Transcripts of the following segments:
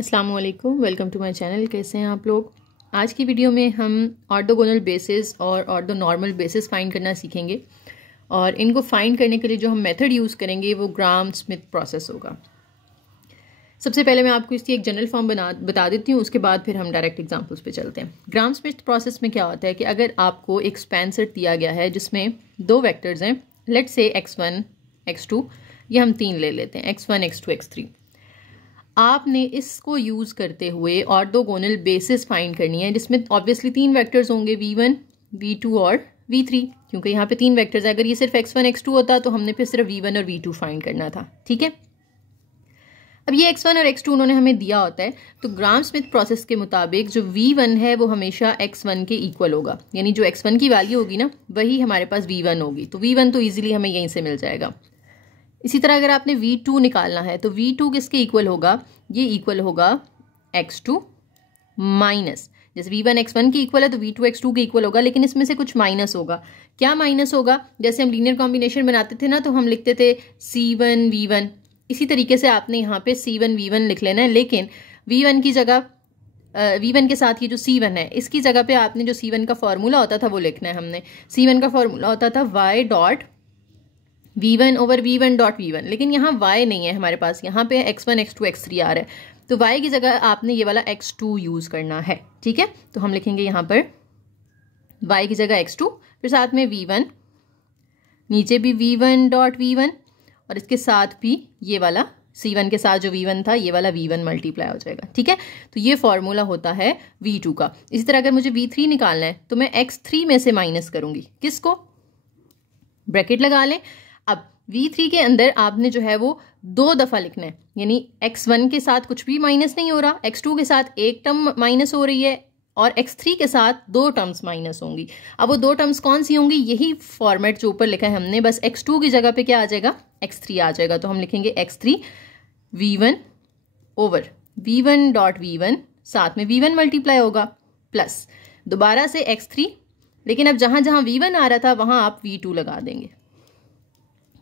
अस्सलाम वालेकुम, welcome to my channel. कैसे हैं आप लोग। आज की वीडियो में हम ऑर्थोगोनल बेसिस और ऑर्थो नॉर्मल बेसिस फाइंड करना सीखेंगे और इनको फाइंड करने के लिए जो हम मेथड यूज़ करेंगे वो ग्राम स्मिथ प्रोसेस होगा। सबसे पहले मैं आपको इसकी एक जनरल फॉर्म बता देती हूँ, उसके बाद फिर हम डायरेक्ट एग्जांपल्स पे चलते हैं। ग्राम स्मिथ प्रोसेस में क्या होता है कि अगर आपको एक स्पैन सेट दिया गया है जिसमें दो वेक्टर्स हैं, लेट्स से x1 x2, ये हम तीन ले लेते हैं, x1 x2 x3। आपने इसको यूज़ करते हुए ऑर्थोगोनल बेसिस फाइंड करनी है जिसमें ऑब्वियसली तीन वेक्टर्स होंगे, v1 v2 और v3, क्योंकि यहाँ पे तीन वेक्टर्स है। अगर ये सिर्फ x1 x2 होता तो हमने फिर सिर्फ v1 और v2 फाइंड करना था। ठीक है, अब ये x1 और x2 उन्होंने हमें दिया होता है, तो ग्राम स्मिथ प्रोसेस के मुताबिक जो v1 है वो हमेशा x1 के इक्वल होगा, यानी जो x1 की वैल्यू होगी ना वही हमारे पास v1 होगी। तो v1 तो ईजिली हमें यहीं से मिल जाएगा। इसी तरह अगर आपने v2 निकालना है तो v2 किसके इक्वल होगा, ये इक्वल होगा x2 माइनस, जैसे v1 x1 की इक्वल है तो v2 x2 के इक्वल होगा, लेकिन इसमें से कुछ माइनस होगा। क्या माइनस होगा, जैसे हम लीनियर कॉम्बिनेशन बनाते थे ना तो हम लिखते थे c1 v1, इसी तरीके से आपने यहाँ पे c1 v1 लिख लेना है, लेकिन v1 की जगह v1 के साथ ये जो c1 है इसकी जगह पे आपने जो c1 का फॉर्मूला होता था वो लिखना है। हमने c1 का फॉर्मूला होता था y dot v1 over v1 dot v1, लेकिन यहाँ y नहीं है हमारे पास, यहाँ पे x1 x2 x3 आ रहा है, तो y की जगह आपने ये वाला x2 यूज़ करना है। ठीक है, तो हम लिखेंगे यहाँ पर y की जगह x2, फिर साथ में v1, नीचे भी v1 डॉट v1 और इसके साथ भी ये वाला c1 के साथ जो v1 था ये वाला v1 मल्टीप्लाई हो जाएगा। ठीक है, तो ये फॉर्मूला होता है v2 का। इसी तरह अगर मुझे v3 निकालना है तो मैं x3 में से माइनस करूंगी, किसको, ब्रैकेट लगा लें। अब v3 के अंदर आपने जो है वो दो दफा लिखना है, यानी x1 के साथ कुछ भी माइनस नहीं हो रहा, x2 के साथ एक टर्म माइनस हो रही है और x3 के साथ दो टर्म्स माइनस होंगी। अब वो दो टर्म्स कौन सी होंगी, यही फॉर्मेट जो ऊपर लिखा है हमने, बस x2 की जगह पे क्या आ जाएगा, x3 आ जाएगा। तो हम लिखेंगे x3 v1 over v1 dot v1, साथ में v1 मल्टीप्लाई होगा प्लस दोबारा से x3, लेकिन अब जहां जहां v1 आ रहा था वहां आप v2 लगा देंगे,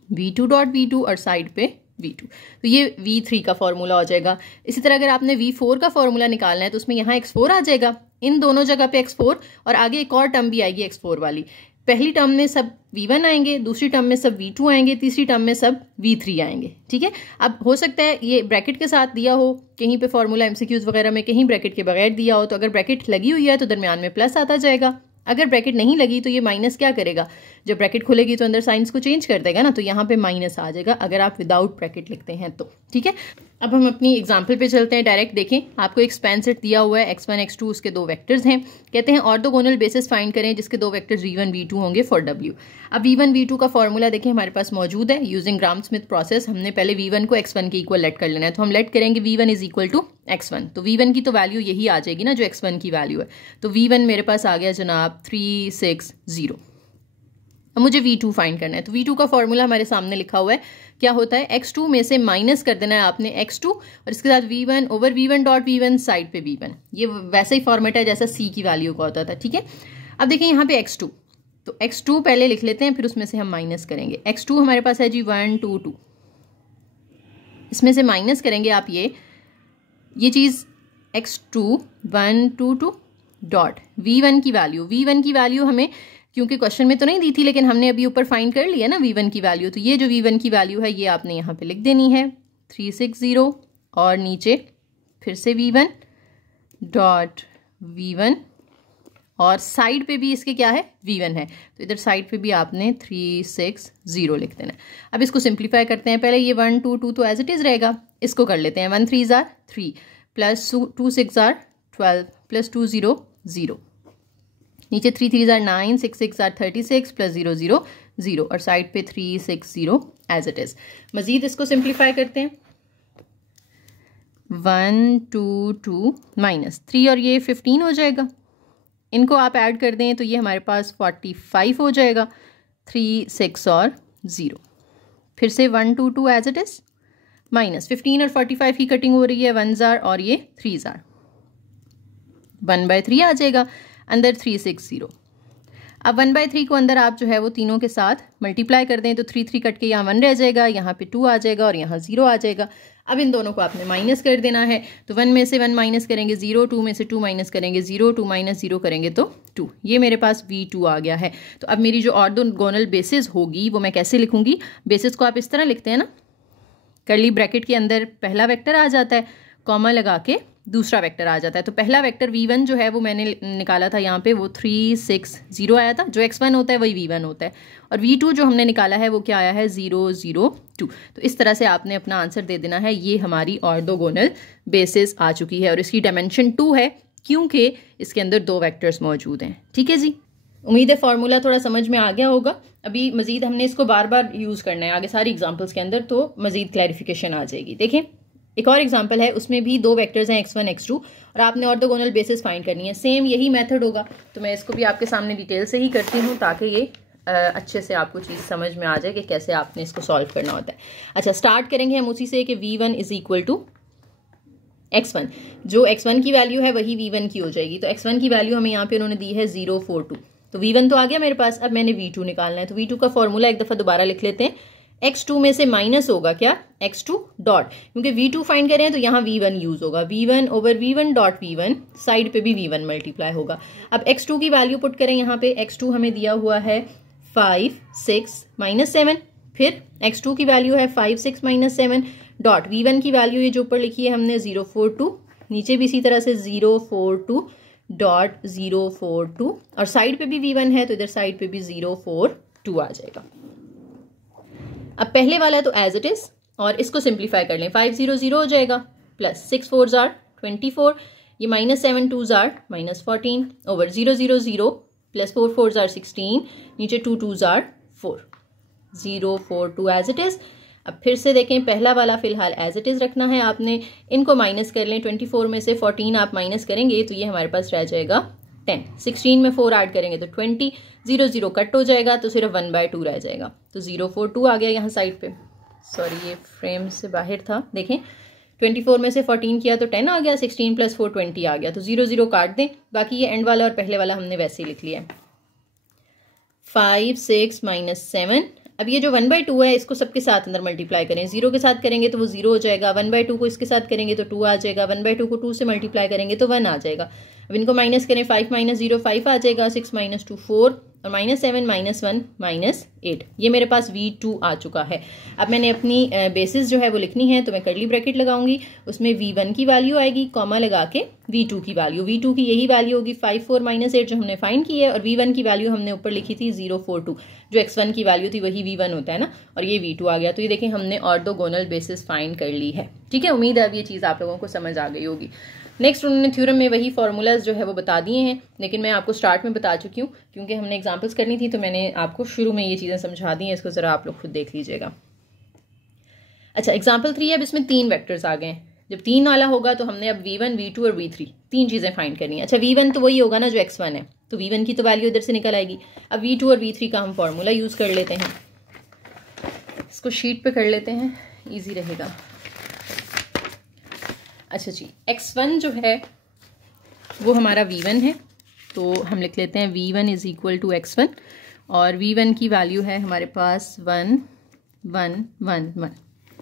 v2 डॉट v2 और साइड पे v2, तो ये v3 का फॉर्मूला हो जाएगा। इसी तरह अगर आपने v4 का फॉर्मूला निकालना है तो उसमें यहाँ x4 आ जाएगा, इन दोनों जगह पे x4 और आगे एक और टर्म भी आएगी x4 वाली। पहली टर्म में सब v1 आएंगे, दूसरी टर्म में सब v2 आएंगे, तीसरी टर्म में सब v3 आएंगे। ठीक है, अब हो सकता है ये ब्रैकेट के साथ दिया हो कहीं पे फॉर्मूला एमसीक्यूज वगैरह में, कहीं ब्रैकेट के बगैर दिया हो, तो अगर ब्रैकेट लगी हुई है तो दरमियान में प्लस आता जाएगा, अगर ब्रैकेट नहीं लगी तो ये माइनस क्या करेगा, जब ब्रैकेट खुलेगी तो अंदर साइंस को चेंज कर देगा ना, तो यहाँ पे माइनस आ जाएगा अगर आप विदाउट ब्रैकेट लिखते हैं तो। ठीक है, अब हम अपनी एग्जांपल पे चलते हैं डायरेक्ट। देखें, आपको एक स्पैन सेट दिया हुआ है x1 x2, उसके दो वेक्टर्स हैं, कहते हैं ऑर्थोगोनल बेसिस फाइंड करें जिसके दो वेक्टर्स v1 v2 होंगे फॉर w। अब v1 v2 का फॉर्मूला देखें हमारे पास मौजूद है। यूजिंग ग्राम स्मिथ प्रोसेस हमने पहले v1 को x1 के इक्वल लेट कर लेना है, तो हम लेट करेंगे v1 is equal to x1, तो v1 की तो वैल्यू यही आ जाएगी ना जो x1 की वैल्यू है, तो v1 मेरे पास आ गया जनाब 360। अब मुझे v2 फाइंड करना है, तो v2 का फॉर्मूला हमारे सामने लिखा हुआ है, क्या होता है, x2 में से माइनस कर देना है आपने x2 और इसके साथ v1 over v1 dot v1, side पे v1, ये वैसा ही फॉर्मेट है जैसा c की वैल्यू का होता था। ठीक है, अब देखिए यहाँ पे x2, तो x2 पहले लिख लेते हैं, फिर उसमें से हम माइनस करेंगे। x2 हमारे पास है जी 1 2 2, इसमें से माइनस करेंगे आप ये चीज़ x2 1 2 2 डॉट v1 की वैल्यू हमें क्योंकि क्वेश्चन में तो नहीं दी थी, लेकिन हमने अभी ऊपर फाइंड कर लिया ना v1 की वैल्यू, तो ये जो v1 की वैल्यू है ये आपने यहाँ पे लिख देनी है 360 और नीचे फिर से v1 डॉट v1 और साइड पे भी इसके क्या है, v1 है, तो इधर साइड पे भी आपने 360 लिख देना है। अब इसको सिंप्लीफाई करते हैं, पहले ये 1 2 2 तो एज इट इज रहेगा, इसको कर लेते हैं 1 3 3 प्लस 2 6 12 प्लस 2 0 0, नीचे 3 3 9 6 6 36 प्लस 0 0 0 और साइड पे 360 एज इट इज। मजीद इसको सिंप्लीफाई करते हैं, 1 2 2 माइनस 3 और ये 15 हो जाएगा, इनको आप ऐड कर दें तो ये हमारे पास 45 हो जाएगा, 3 6 और 0, फिर से 1 2 2 एज इट इज, माइनस 15 और 45 की कटिंग हो रही है, 1 और ये 3 1/3 आ जाएगा, अंदर 360। अब 1/3 को अंदर आप जो है वो तीनों के साथ मल्टीप्लाई कर दें तो 3 कट के यहाँ 1 रह जाएगा, यहाँ पे 2 आ जाएगा और यहाँ 0 आ जाएगा। अब इन दोनों को आपने माइनस कर देना है, तो 1 में से 1 माइनस करेंगे 0, 2 में से 2 माइनस करेंगे 0, 2 माइनस 0 करेंगे तो 2। ये मेरे पास V2 आ गया है। तो अब मेरी जो ऑर्थोगोनल बेसिस होगी वो मैं कैसे लिखूंगी? बेसिस को आप इस तरह लिखते हैं ना, कर्ली ब्रैकेट के अंदर पहला वेक्टर आ जाता है, कॉमा लगा के दूसरा वेक्टर आ जाता है। तो पहला वेक्टर V1 जो है वो मैंने निकाला था यहाँ पे, वो 3 6 0 आया था। जो x1 होता है वही V1 होता है, और V2 जो हमने निकाला है वो क्या आया है? 0 0 2। तो इस तरह से आपने अपना आंसर दे देना है। ये हमारी ऑर्थोगोनल बेसिस आ चुकी है और इसकी डायमेंशन 2 है क्योंकि इसके अंदर 2 वेक्टर्स मौजूद हैं। ठीक है जी, उम्मीद है फार्मूला थोड़ा समझ में आ गया होगा। अभी मजीद हमने इसको बार बार यूज़ करना है आगे सारी एग्जाम्पल्स के अंदर, तो मजीद क्लैरिफिकेशन आ जाएगी। देखें एक और एग्जाम्पल है, उसमें भी 2 वेक्टर्स हैं x1 x2 और आपने ऑर्थोगोनल बेसिस फाइंड करनी है। सेम यही मेथड होगा, तो मैं इसको भी आपके सामने डिटेल से ही करती हूँ ताकि ये अच्छे से आपको चीज़ समझ में आ जाए कि कैसे आपने इसको सॉल्व करना होता है। अच्छा, स्टार्ट करेंगे हम उसी से कि v1 is equal to x1। जो x1 की वैल्यू है वही v1 की हो जाएगी। तो x1 की वैल्यू हमें यहाँ पे उन्होंने दी है 042, तो v1 तो आ गया मेरे पास। अब मैंने v2 निकालना है, तो v2 का फॉर्मूला एक दफ़ा दोबारा लिख लेते हैं। x2 में से माइनस होगा क्या? x2 डॉट, क्योंकि v2 फाइंड करें तो यहाँ v1 यूज होगा, v1 over v1 dot v1, side पे भी v1 मल्टीप्लाई होगा। अब x2 की वैल्यू पुट करें यहाँ पे, x2 हमें दिया हुआ है 5 6 माइनस 7, फिर x2 की वैल्यू है 5 6 माइनस 7 डॉट v1 की वैल्यू ये जो ऊपर लिखी है हमने 042, नीचे भी इसी तरह से 042 डॉट 042, और साइड पे भी v1 है तो इधर साइड पे भी 042 आ जाएगा। अब पहले वाला तो एज इट इज, और इसको सिंप्लीफाई कर लें, 5 0 0 हो जाएगा, प्लस 6 4 जार 24, ये minus 7 2 jar minus 14 over 0 0 0 plus 4 4 jar 16, नीचे 2 2 जार 4, 0 4 2 एज इट इज। अब फिर से देखें, पहला वाला फिलहाल एज इट इज रखना है आपने, इनको माइनस कर लें, 24 में से 14 आप माइनस करेंगे तो ये हमारे पास रह जाएगा 10, 16 में 4 ऐड करेंगे तो 20, 0 0 कट हो जाएगा तो सिर्फ 1/2 रह जाएगा, तो 042 आ गया यहाँ साइड पे। सॉरी ये फ्रेम से बाहर था, देखें 24 में से 14 किया तो 10 आ गया, 16 प्लस 4 20 आ गया, तो 0 0 काट दें। बाकी ये एंड वाला और पहले वाला हमने वैसे ही लिख लिया है। 5 6 माइनस 7, अब ये जो 1/2 है इसको सबके साथ अंदर मल्टीप्लाई करें, 0 के साथ करेंगे तो वो 0 हो जाएगा, 1/2 को इसके साथ करेंगे तो 2 आ जाएगा, 1/2 को 2 से मल्टीप्लाई करेंगे तो 1 आ जाएगा। अब इनको माइनस करें, 5 माइनस 0 5 आ जाएगा, 6 माइनस 2 4, और माइनस 7 माइनस 1 माइनस 8, ये मेरे पास v2 आ चुका है। अब मैंने अपनी बेसिस जो है वो लिखनी है, तो मैं कर्ली ब्रैकेट लगाऊंगी, उसमें v1 की वैल्यू आएगी, कॉमा लगा के v2 की वैल्यू, v2 की यही वैल्यू होगी 5 4 माइनस 8 जो हमने फाइंड की है, और v1 की वैल्यू हमने ऊपर लिखी थी 042, जो x1 की वैल्यू थी वही v1 होता है ना, और ये v2 आ गया। तो ये देखें हमने ऑर्थोगोनल बेसिस फाइंड कर ली है। ठीक है, उम्मीद है अब ये चीज़ आप लोगों को समझ आ गई होगी। नेक्स्ट उन्होंने थ्योरम में वही फार्मूलाज जो है वो बता दिए हैं, लेकिन मैं आपको स्टार्ट में बता चुकी हूँ क्योंकि हमने एग्जांपल्स करनी थी, तो मैंने आपको शुरू में ये चीज़ें समझा दी हैं, इसको ज़रा आप लोग खुद देख लीजिएगा। अच्छा, एग्जाम्पल 3 है, अब इसमें 3 वेक्टर्स आ गए हैं। जब 3 वाला होगा तो हमने अब v1 v2 और v3 3 चीज़ें फाइंड करनी है। अच्छा, v1 तो वही होगा ना जो x1 है, तो v1 की तो वैल्यू इधर से निकल आएगी। अब v2 और v3 का हम फार्मूला यूज़ कर लेते हैं, इसको शीट पे कर लेते हैं, ईजी रहेगा। अच्छा जी, x1 जो है वो हमारा v1 है, तो हम लिख लेते हैं v1 is equal to x1, और v1 की वैल्यू है हमारे पास 1 1 1 1,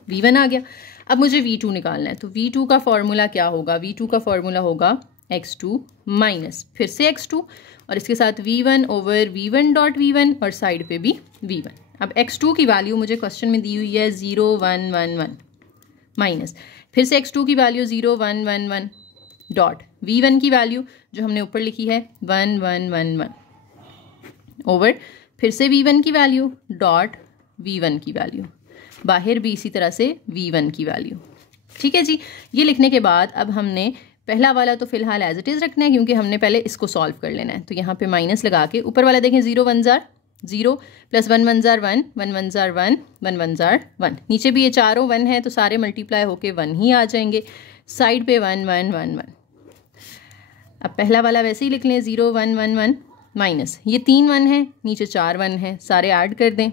v1 आ गया। अब मुझे v2 निकालना है, तो v2 का फॉर्मूला क्या होगा? v2 का फॉर्मूला होगा x2 माइनस फिर से x2, और इसके साथ v1 over v1 dot v1, और साइड पे भी v1। अब x2 की वैल्यू मुझे क्वेश्चन में दी हुई है 0 1 1 1, माइनस फिर से x2 की वैल्यू 0 1 1 1 डॉट v1 की वैल्यू जो हमने ऊपर लिखी है 1 1 1 1, ओवर फिर से v1 की वैल्यू डॉट v1 की वैल्यू, बाहर भी इसी तरह से v1 की वैल्यू। ठीक है जी, ये लिखने के बाद अब हमने पहला वाला तो फिलहाल एज इट इज़ रखना है क्योंकि हमने पहले इसको सॉल्व कर लेना है। तो यहाँ पे माइनस लगा के ऊपर वाला देखें 0 1 jar 0 plus 1 1 jar 1 1 1 jar 1 1 1 jar 1, नीचे भी ये चारों 1 है तो सारे मल्टीप्लाई होके 1 ही आ जाएंगे, साइड पे 1 1 1 1। अब पहला वाला वैसे ही लिख लें 0 1 1 1, माइनस ये 3 1 है, नीचे 4 1 है, सारे ऐड कर दें।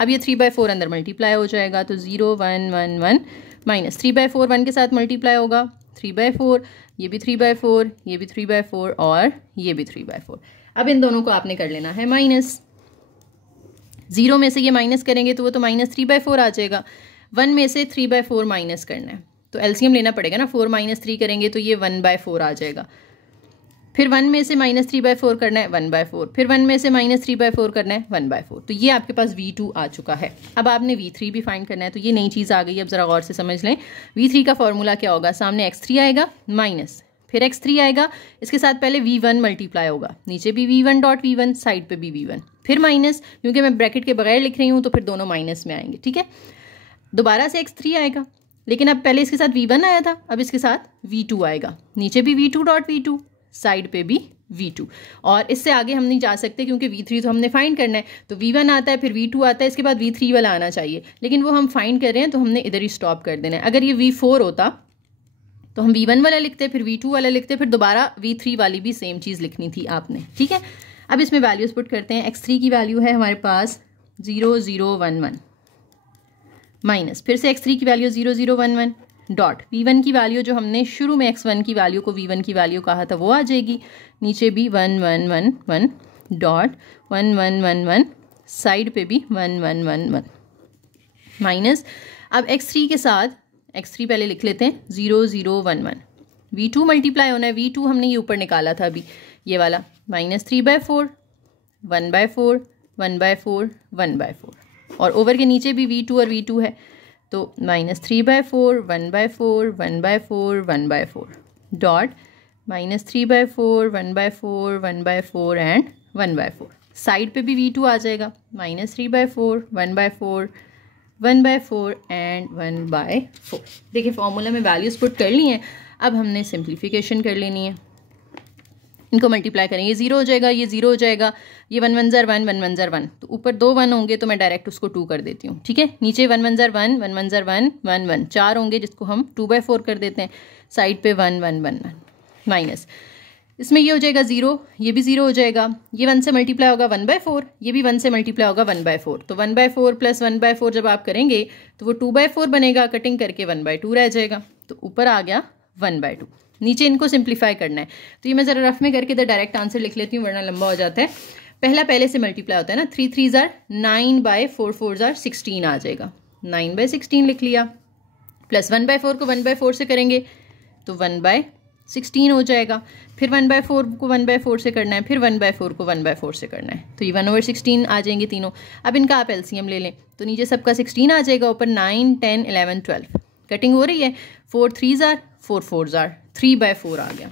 अब ये 3/4 अंदर मल्टीप्लाई हो जाएगा, तो 0 1 1 1 माइनस 3/4 1 के साथ मल्टीप्लाई होगा 3/4, ये भी 3/4, ये भी 3/4 और ये भी 3/4। अब इन दोनों को आपने कर लेना है माइनस। 0 में से ये माइनस करेंगे तो वो तो -3/4 आ जाएगा। 1 में से 3/4 माइनस करना है तो एलसीएम लेना पड़ेगा ना। 4 - 3 करेंगे तो ये 1/4 आ जाएगा। फिर 1 में से -3/4 करना है 1/4, फिर 1 में से -3/4 करना है 1/4। तो ये आपके पास V2 आ चुका है। अब आपने V3 भी फाइंड करना है, तो ये नई चीज़ आ गई है। अब ज़रा गौर से समझ लें। V3 का फॉर्मूला क्या होगा, सामने x3 आएगा माइनस, फिर x3 आएगा, इसके साथ पहले V1 मल्टीप्लाई होगा, नीचे भी V1 डॉट V1, साइड पे भी V1, फिर माइनस, क्योंकि मैं ब्रैकेट के बगैर लिख रही हूँ तो फिर दोनों माइनस में आएंगे। ठीक है, दोबारा से x3 आएगा, लेकिन अब पहले इसके साथ V1 आया था, अब इसके साथ V2 आएगा, नीचे भी V2 डॉट V2, साइड पे भी V2। और इससे आगे हम नहीं जा सकते क्योंकि V3 तो हमने फाइंड करना है। तो V1 आता है, फिर V2 आता है, इसके बाद V3 वाला आना चाहिए, लेकिन वो हम फाइंड कर रहे हैं तो हमने इधर ही स्टॉप कर देना है। अगर ये V4 होता तो हम V1 वाला लिखते, फिर V2 वाला लिखते, फिर दोबारा V3 वाली भी सेम चीज़ लिखनी थी आपने। ठीक है, अब इसमें वैल्यूज पुट करते हैं। x3 की वैल्यू है हमारे पास 0 0 1 1 माइनस, फिर से x3 की वैल्यू 0 0 1 1 डॉट, V1 की वैल्यू जो हमने शुरू में x1 की वैल्यू को V1 की वैल्यू कहा था वो आ जाएगी, नीचे भी 1 1 1 1 डॉट 1 1 1 1, साइड पे भी 1 1 1 1 माइनस। अब x3 के साथ x3 पहले लिख लेते हैं 0 0 1 1, V2 मल्टीप्लाई होना है, V2 हमने ये ऊपर निकाला था अभी, ये वाला -3/4 1/4 1/4 1/4, और ओवर के नीचे भी V2 और V2 है, तो -3/4 1/4 1/4 1/4 डॉट -3/4 1/4 1/4 एंड 1/4, साइड पे भी V2 आ जाएगा, -3/4 1/4 1/4 एंड 1/4। देखिए फॉर्मूला में वैल्यूज पुट कर ली हैं, अब हमने सिंप्लीफिकेशन कर लेनी है। इनको मल्टीप्लाई करेंगे, 0 हो जाएगा, ये 0 हो जाएगा, ये 1 1 1 1 1 1, तो ऊपर 2 1 होंगे तो मैं डायरेक्ट उसको 2 कर देती हूँ। ठीक है, नीचे 1 1 1 1 1 1 1 1 4 होंगे जिसको हम 2/4 कर देते हैं, साइड पे 1 1 1 1 माइनस, इसमें ये हो जाएगा 0, ये भी 0 हो जाएगा, ये 1 से मल्टीप्लाई होगा 1/4, ये भी 1 से मल्टीप्लाई होगा 1/4, तो 1/4 प्लस 1/4 जब आप करेंगे तो वो 2/4 बनेगा, कटिंग करके 1/2 रह जाएगा, तो ऊपर आ गया 1/2। नीचे इनको सिंप्लीफाई करना है, तो ये मैं ज़रा रफ में करके इधर डायरेक्ट आंसर लिख लेती हूँ वरना लंबा हो जाता है। पहला पहले से मल्टीप्लाई होता है ना, 3 3 ज़ार 9 4 4 ज़ार 16 आ जाएगा, 9/16 लिख लिया, प्लस 1/4 को 1/4 से करेंगे तो 1/16 हो जाएगा, फिर 1/4 को 1/4 से करना है, फिर 1/4 को 1/4 से करना है, तो ये 1/16 आ जाएंगे तीनों। अब इनका आप एलसीएम ले लें तो नीचे सबका 16 आ जाएगा, ऊपर 9 10 11 12, कटिंग हो रही है, 4 3 ज़ार 4 4 ज़ार 3/4 आ गया।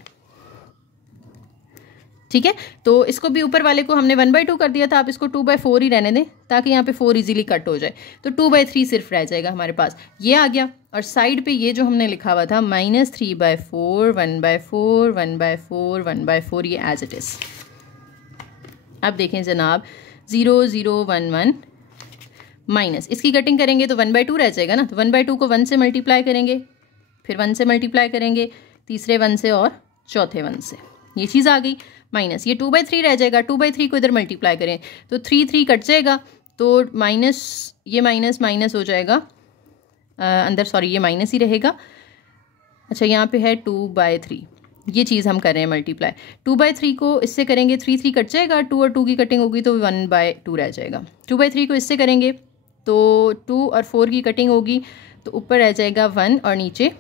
ठीक है, तो इसको भी ऊपर वाले को हमने 1/2 कर दिया था, आप इसको 2/4 ही रहने दें ताकि यहाँ पे 4 इजीली कट हो जाए, तो 2/3 सिर्फ रह जाएगा हमारे पास, ये आ गया। और साइड पे ये जो हमने लिखा हुआ था -3/4 1/4 1/4 1/4, ये एज इट इज़। अब देखें जनाब, 0 0 1 1 माइनस, इसकी कटिंग करेंगे तो 1/2 रह जाएगा ना, तो 1/2 को 1 से मल्टीप्लाई करेंगे, फिर 1 से मल्टीप्लाई करेंगे, तीसरे 1 से और चौथे 1 से, ये चीज़ आ गई, माइनस ये 2/3 रह जाएगा, 2/3 को इधर मल्टीप्लाई करें तो 3 3 कट जाएगा, तो माइनस ये माइनस माइनस हो जाएगा अंदर, सॉरी ये माइनस ही रहेगा। अच्छा यहाँ पे है 2/3, ये चीज़ हम कर रहे हैं मल्टीप्लाई, 2/3 को इससे करेंगे 3 3 कट जाएगा, 2 और 2 की कटिंग होगी तो 1/2 रह जाएगा। 2/3 को इससे करेंगे तो 2 और 4 की कटिंग होगी तो ऊपर रह जाएगा 1 और नीचे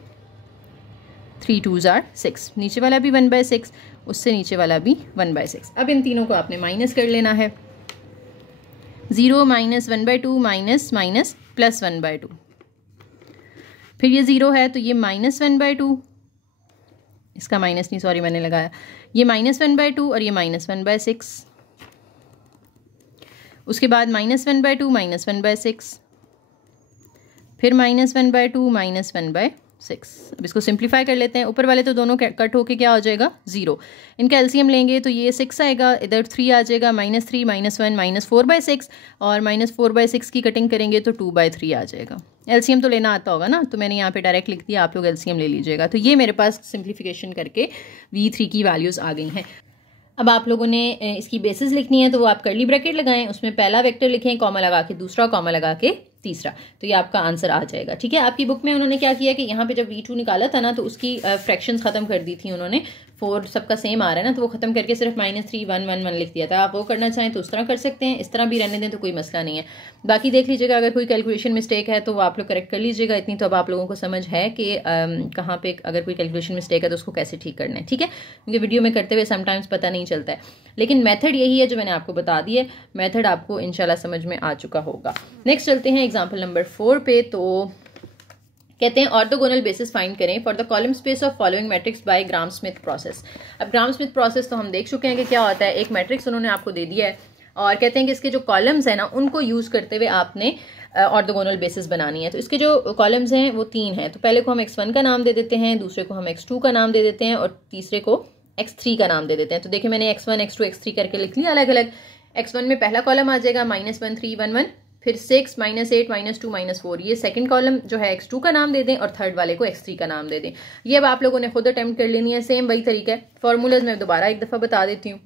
3 2 ज़ार 6, नीचे वाला भी 1/6, उससे नीचे वाला भी 1/6। अब इन तीनों को आपने माइनस कर लेना है, 0 माइनस 1/2 माइनस माइनस प्लस 1/2, फिर ये 0 है तो ये -1/2, इसका माइनस नहीं सॉरी मैंने लगाया, ये -1/2 और ये -1/6, उसके बाद -1/2 -1/6, फिर -1/2 -1/6। अब इसको सिंप्लीफाई कर लेते हैं, ऊपर वाले तो दोनों कट होके क्या हो जाएगा 0, इनका एलसीएम लेंगे तो ये 6 आएगा, इधर 3 आ जाएगा, -3 -1 -4/6, और -4/6 की कटिंग करेंगे तो 2/3 आ जाएगा। एलसीएम तो लेना आता होगा ना, तो मैंने यहाँ पे डायरेक्ट लिख दिया, आप लोग एलसीएम ले लीजिएगा। तो ये मेरे पास सिंप्लीफिकेशन करके V3 की वैल्यूज़ आ गई हैं। अब आप लोगों ने इसकी बेसिस लिखनी है तो वो आप कर्ली ब्रैकेट लगाएं, उसमें पहला वेक्टर लिखें कॉमा लगा के, दूसरा कॉमा लगा के तीसरा, तो ये आपका आंसर आ जाएगा। ठीक है, आपकी बुक में उन्होंने क्या किया कि यहाँ पे जब V2 निकाला था ना तो उसकी फ्रैक्शंस ख़त्म कर दी थी उन्होंने, 4 सबका सेम आ रहा है ना, तो वो खत्म करके सिर्फ -3 1 1 1 लिख दिया था। आप वो करना चाहें तो उस तरह कर सकते हैं, इस तरह भी रहने दें तो कोई मसला नहीं है। बाकी देख लीजिएगा अगर कोई कैलकुलेशन मिस्टेक है तो वो आप लोग करेक्ट कर लीजिएगा। इतनी तो अब आप लोगों को समझ है कि कहाँ पे अगर कोई कैलकुलेशन मिस्टेक है तो उसको कैसे ठीक करना है, ठीक है, क्योंकि वीडियो में करते हुए समटाइम्स पता नहीं चलता है। लेकिन मेथड यही है जो मैंने आपको बता दी है, मेथड आपको इंशाल्लाह समझ में आ चुका होगा। नेक्स्ट चलते हैं एग्जाम्पल नंबर 4 पे। तो कहते हैं ऑर्थोगोनल बेसिस फाइंड करें for the column space of following matrix bye gram Smith process. अब ग्राम स्मिथ प्रोसेस तो हम देख चुके हैं कि क्या होता है। एक मैट्रिक्स उन्होंने आपको दे दिया है और कहते हैं कि इसके जो कॉलम्स हैं ना उनको यूज करते हुए आपने ऑर्थोगोनल बेसिस बनानी है। तो इसके जो कॉलम्स हैं वो 3 हैं। तो पहले को हम x1 का नाम दे देते हैं, दूसरे को हम x2 का नाम दे देते हैं और तीसरे को x3 का नाम दे देते हैं। तो देखिए मैंने x1 x2 x3 करके लिख लिया अलग अलग। x1 में पहला कॉलम आ जाएगा -1 3 1 1, फिर 6 -8 -2 -4, ये सेकंड कॉलम जो है x2 का नाम दे दें और थर्ड वाले को x3 का नाम दे दें। ये अब आप लोगों ने खुद अटेम्प्ट कर लेनी है, सेम वही तरीका है। फॉर्मूलाज मैं दोबारा एक दफ़ा बता देती हूँ।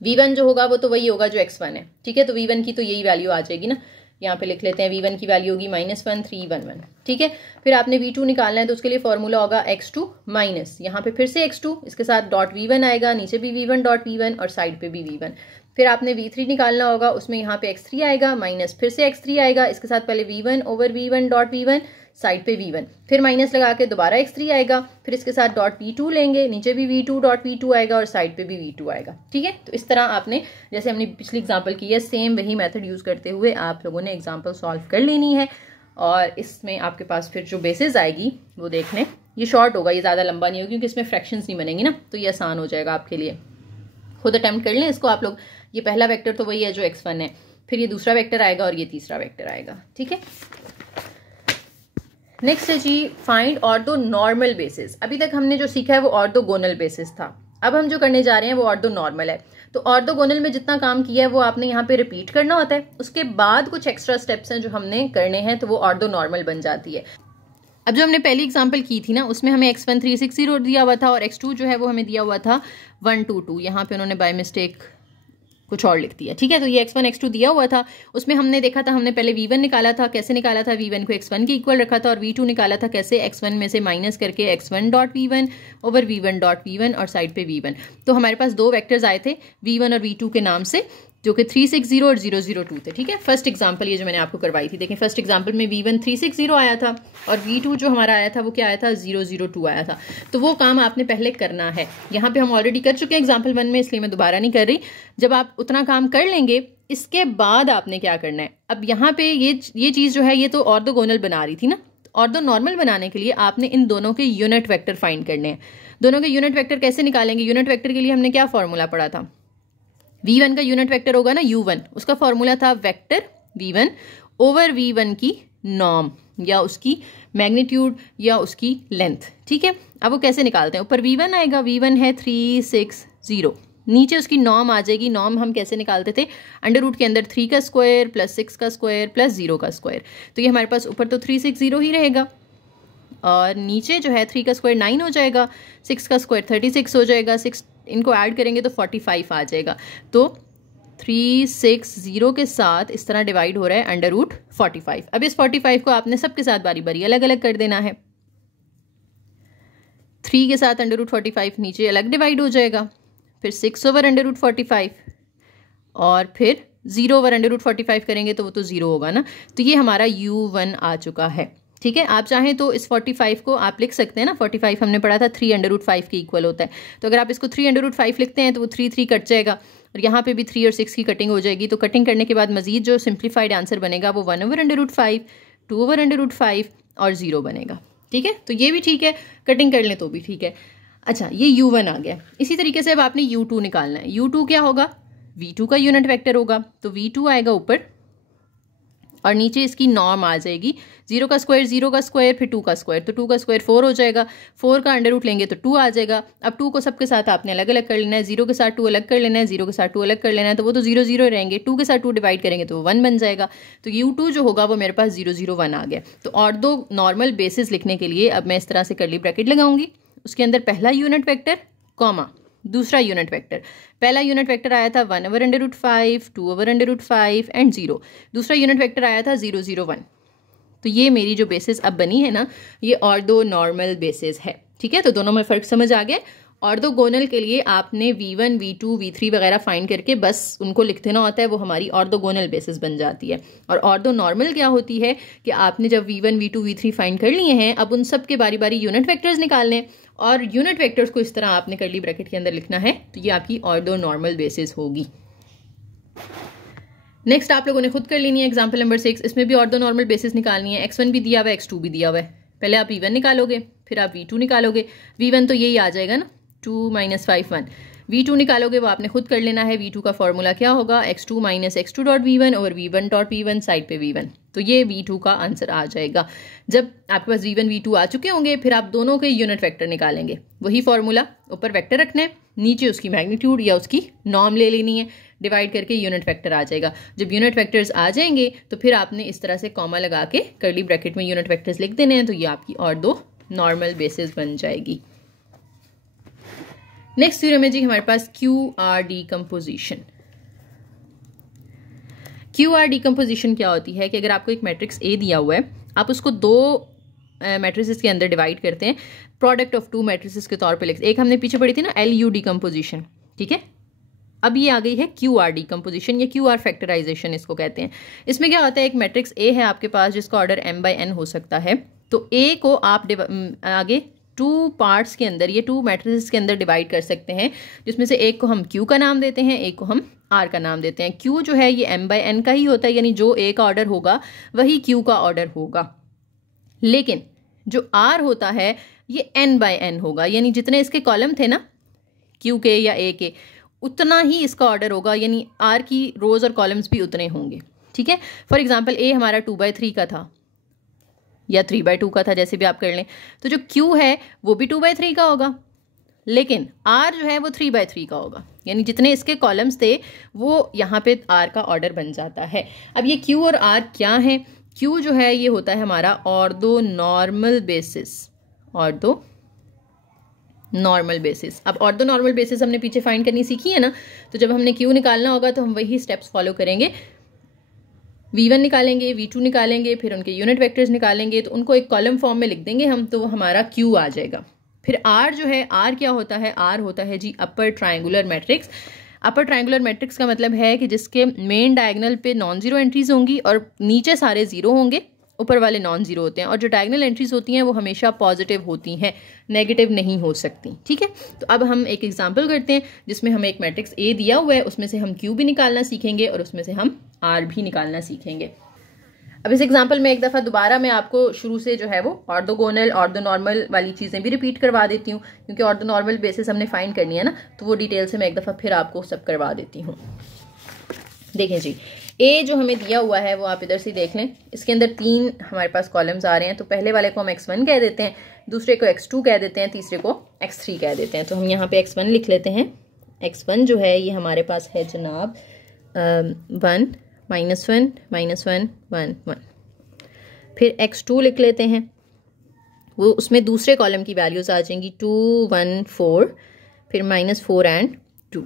v1 जो होगा वो तो वही होगा जो x1 है, ठीक है। तो v1 की तो यही वैल्यू आ जाएगी ना, यहाँ पे लिख लेते हैं v1 की वैल्यू होगी -1 3 1 1, ठीक है। फिर आपने v2 निकालना है तो उसके लिए फॉर्मूला होगा x2 माइनस, यहाँ पे फिर से x2, इसके साथ डॉट v1 आएगा, नीचे भी v1 डॉट v1 और साइड पे भी v1। फिर आपने v3 निकालना होगा, उसमें यहाँ पे x3 आएगा माइनस, फिर से x3 आएगा, इसके साथ पहले v1 over v1 dot v1, side पे v1, फिर माइनस लगा के दोबारा x3 आएगा, फिर इसके साथ डॉट v2 लेंगे, नीचे भी v2 डॉट v2 आएगा और साइड पे भी v2 आएगा, ठीक है। तो इस तरह आपने जैसे हमने पिछली एग्जांपल की है सेम वही मेथड यूज करते हुए आप लोगों ने एग्जांपल सॉल्व कर लेनी है। और इसमें आपके पास फिर जो बेसिस आएगी वो देख लें, ये शॉर्ट होगा, ये ज़्यादा लंबा नहीं होगा क्योंकि इसमें फ्रैक्शंस नहीं बनेंगी ना, तो ये आसान हो जाएगा आपके लिए। खुद अटेम्प्ट कर लें इसको आप लोग। ये पहला वेक्टर तो वही है जो x1 है, फिर ये दूसरा वेक्टर आएगा और ये तीसरा वेक्टर आएगा, ठीक है। नेक्स्ट है जी फाइंड ऑर्थो नॉर्मल बेसिस। अभी तक हमने जो सीखा है वो ऑर्थोगोनल बेसिस था, अब हम जो करने जा रहे हैं वो ऑर्थो नॉर्मल है। तो ऑर्थोगोनल में जितना काम किया है वो आपने यहाँ पे रिपीट करना होता है, उसके बाद कुछ एक्स्ट्रा स्टेप्स हैं जो हमने करने हैं, तो वो ऑर्थो नॉर्मल बन जाती है। अब जो हमने पहली एग्जांपल की थी ना उसमें हमें x1 360 दिया हुआ था और x2 जो है वो हमें दिया हुआ था 122, यहाँ पे उन्होंने बाय मिस्टेक कुछ और लिख दिया, ठीक है। तो ये x1 x2 दिया हुआ था, उसमें हमने देखा था, हमने पहले v1 निकाला था, कैसे निकाला था, v1 को x1 के इक्वल रखा था, और v2 निकाला था कैसे, x1 में से माइनस करके x1 dot v1 over v1 dot v1 और साइड पे v1। तो हमारे पास 2 वेक्टर्स आए थे v1 और v2 के नाम से, जो कि 360 और 002 थे, ठीक है। फर्स्ट एग्जांपल ये जो मैंने आपको करवाई थी, देखें फर्स्ट एग्जांपल में v1 360 आया था और v2 जो हमारा आया था वो क्या आया था, 002 आया था। तो वो काम आपने पहले करना है। यहाँ पे हम ऑलरेडी कर चुके हैं एग्जांपल 1 में, इसलिए मैं दोबारा नहीं कर रही। जब आप उतना काम कर लेंगे इसके बाद आपने क्या करना है, अब यहाँ पे ये चीज़ जो है ये तो ऑर्थोगोनल बना रही थी ना, ऑर्थो नॉर्मल बनाने के लिए आपने इन दोनों के यूनिट वेक्टर फाइंड करने हैं। दोनों के यूनिट वेक्टर कैसे निकालेंगे, यूनिट वेक्टर के लिए हमने क्या फॉर्मूला पढ़ा था, v1 का यूनिट वेक्टर होगा ना u1, उसका फॉर्मूला था वेक्टर v1 ओवर v1 की नॉर्म या उसकी मैग्नीट्यूड या उसकी लेंथ, ठीक है। अब वो कैसे निकालते हैं, ऊपर v1 आएगा, v1 है 360, नीचे उसकी नॉर्म आ जाएगी। नॉर्म हम कैसे निकालते थे, अंडर रूट के अंदर 3 का स्क्वायर प्लस 6 का स्क्वायर प्लस 0 का स्क्वायर। तो ये हमारे पास ऊपर तो 360 ही रहेगा और नीचे जो है 3 का स्क्वायर 9 हो जाएगा, 6 का स्क्वायर 36 हो जाएगा, 6 इनको ऐड करेंगे तो 45 आ जाएगा। तो 360 के साथ इस तरह डिवाइड हो रहा है अंडर रूट 45। अब इस 45 को आपने सबके साथ बारी बारी अलग अलग कर देना है। 3 के साथ अंडर रूट 45 नीचे अलग डिवाइड हो जाएगा, फिर 6 ओवर अंडर रूट 45 और फिर 0 ओवर अंडर रूट 45 करेंगे तो वो तो 0 होगा ना। तो ये हमारा u1 आ चुका है, ठीक है। आप चाहें तो इस 45 को आप लिख सकते हैं ना, 45 हमने पढ़ा था 3 अंडर रूट 5 के इक्वल होता है। तो अगर आप इसको 3 अंडर रूट 5 लिखते हैं तो वो 3 कट जाएगा और यहाँ पे भी 3 और 6 की कटिंग हो जाएगी। तो कटिंग करने के बाद मजीद जो सिंप्लीफाइड आंसर बनेगा वो 1 over under root 5, 2 over under root 5 और 0 बनेगा, ठीक है। तो ये भी ठीक है, कटिंग कर लें तो भी ठीक है। अच्छा, ये u1 आ गया। इसी तरीके से अब आपने u2 निकालना है। u2 क्या होगा, v2 का यूनिट वेक्टर होगा, तो v2 आएगा ऊपर और नीचे इसकी नॉर्म आ जाएगी। 0 का स्क्वायर 0 का स्क्वायर फिर 2 का स्क्वायर, तो 2 का स्क्वायर 4 हो जाएगा, 4 का अंडर रूट लेंगे तो 2 आ जाएगा। अब 2 को सबके साथ आपने अलग अलग कर लेना है, 0 के साथ 2 अलग कर लेना है, 0 के साथ 2 अलग कर लेना है, तो वो तो 0 0 रहेंगे। 2 के साथ 2 डिवाइड करेंगे तो 1 बन जाएगा। तो u2 जो होगा वो मेरे पास 0 0 1 आ गया। तो ऑर्थो नॉर्मल बेसिस लिखने के लिए अब मैं इस तरह से कर्ली ब्रैकेट लगाऊंगी, उसके अंदर पहला यूनिट वेक्टर कॉमा दूसरा यूनिट वेक्टर। पहला यूनिट वेक्टर आया था 1 over under root 5, 2 over under root 5 and 0। दूसरा यूनिट वेक्टर आया था 0 0 1। तो ये मेरी जो बेसिस अब बनी है ना, ये ऑर्थो नॉर्मल बेसिस है, ठीक है। तो दोनों में फ़र्क समझ आ गया। ऑर्थोगोनल के लिए आपने V1, V2, V3 वगैरह फाइंड करके बस उनको लिख देना होता है, वो हमारी ऑर्थोगोनल बेसिस बन जाती है। और ऑर्थो नॉर्मल क्या होती है कि आपने जब V1, V2, V3 फाइंड कर लिए हैं, अब उन सब के बारी बारी यूनिट वेक्टर्स निकालने हैं और यूनिट वेक्टर्स को इस तरह आपने कर्ली ब्रैकेट के अंदर लिखना है, तो ये आपकी ऑर्थो नॉर्मल बेसिस होगी। नेक्स्ट आप लोगों ने खुद कर लेनी है एग्जाम्पल नंबर 6। इसमें भी ऑर्थो नॉर्मल बेसिस निकालनी है। x1 भी दिया हुआ है, x2 भी दिया हुआ है। पहले आप v1 निकालोगे, फिर आप v2 निकालोगे। v1 तो यही आ जाएगा ना, 2 - 5 1। v2 निकालोगे, वो आपने खुद कर लेना है। v2 का फॉर्मूला क्या होगा, x2 - x2 dot v1 over v1 dot v1 side पे v1। तो ये v2 का आंसर आ जाएगा। जब आपके पास v1 v2 आ चुके होंगे, फिर आप दोनों के यूनिट वेक्टर निकालेंगे। वही फॉर्मूला, ऊपर वेक्टर रखना है, नीचे उसकी मैग्नीट्यूड या उसकी नॉर्म ले लेनी है, डिवाइड करके यूनिट वेक्टर आ जाएगा। जब यूनिट वेक्टर्स आ जाएंगे तो फिर आपने इस तरह से कॉमा लगा के कर्ली ब्रैकेट में यूनिट वेक्टर्स लिख देने हैं, तो ये आपकी ऑर्थो नॉर्मल बेसिस बन जाएगी। नेक्स्ट थ्योरम में जी हमारे पास QR डिकम्पोजिशन। QR डिकम्पोजिशन क्या होती है कि अगर आपको एक मैट्रिक्स A दिया हुआ है, आप उसको दो मैट्रिसेस के अंदर डिवाइड करते हैं, प्रोडक्ट ऑफ टू मैट्रिसेस के तौर पे लिखते हैं। एक हमने पीछे पढ़ी थी ना LU डिकम्पोजिशन, ठीक है। अब ये आ गई है QR डिकम्पोजिशन या QR फैक्टराइजेशन इसको कहते हैं। इसमें क्या होता है, एक मैट्रिक्स A है आपके पास जिसका ऑर्डर m/n हो सकता है, तो A को आप आगे टू पार्ट्स के अंदर, ये टू मैट्रिसेस के अंदर डिवाइड कर सकते हैं, जिसमें से एक को हम Q का नाम देते हैं, एक को हम R का नाम देते हैं। Q जो है ये m/n का ही होता है, यानी जो A का ऑर्डर होगा वही Q का ऑर्डर होगा। लेकिन जो R होता है ये n/n होगा, यानी जितने इसके कॉलम थे ना Q के या A के, उतना ही इसका ऑर्डर होगा, यानी R की रोज और कॉलम्स भी उतने होंगे, ठीक है। फॉर एग्जांपल A हमारा 2/3 का था या 3/2 का था, जैसे भी आप कर लें, तो जो Q है वो भी 2/3 का होगा, लेकिन R जो है वो 3/3 का होगा, यानी जितने इसके कॉलम्स थे वो यहाँ पे R का ऑर्डर बन जाता है। अब ये Q और R क्या है, Q जो है ये होता है हमारा ortho normal basis, ortho normal basis. अब ऑर्थो नॉर्मल बेसिस हमने पीछे फाइंड करनी सीखी है ना, तो जब हमने Q निकालना होगा तो हम वही स्टेप्स फॉलो करेंगे। V1 निकालेंगे, V2 निकालेंगे, फिर उनके यूनिट वेक्टर्स निकालेंगे, तो उनको एक कॉलम फॉर्म में लिख देंगे हम, तो वो हमारा Q आ जाएगा। फिर R जो है, R क्या होता है, R होता है जी upper triangular matrix. Upper triangular matrix का मतलब है कि जिसके मेन डायगोनल पे नॉन जीरो एंट्रीज होंगी और नीचे सारे जीरो होंगे, ऊपर वाले नॉन जीरो होते हैं, और जो डायगोनल एंट्रीज होती हैं वो हमेशा पॉजिटिव होती हैं, नेगेटिव नहीं हो सकती, ठीक है। तो अब हम एक एग्जांपल करते हैं जिसमें हमें एक मैट्रिक्स A दिया हुआ है, उसमें से हम Q भी निकालना सीखेंगे और उसमें से हम R भी निकालना सीखेंगे। अब इस एग्जांपल में एक दफ़ा दोबारा मैं आपको शुरू से जो है वो ऑर्थोगोनल, ऑर्थो नॉर्मल वाली चीज़ें भी रिपीट करवा देती हूँ, क्योंकि ऑर्थो नॉर्मल बेसिस हमने फाइंड करनी है ना, तो वो डिटेल से मैं एक दफ़ा फिर आपको सब करवा देती हूँ। देखें जी, A जो हमें दिया हुआ है वो आप इधर से देख लें, इसके अंदर 3 हमारे पास कॉलम्स आ रहे हैं, तो पहले वाले को हम x1 कह देते हैं, दूसरे को x2 कह देते हैं, तीसरे को x3 कह देते हैं। तो हम यहाँ पे x1 लिख लेते हैं। x1 जो है ये हमारे पास है जनाब 1 -1 -1 1 1। फिर x2 लिख लेते हैं, वो उसमें दूसरे कॉलम की वैल्यूज आ जाएंगी 2 1 4, फिर -4 एंड 2।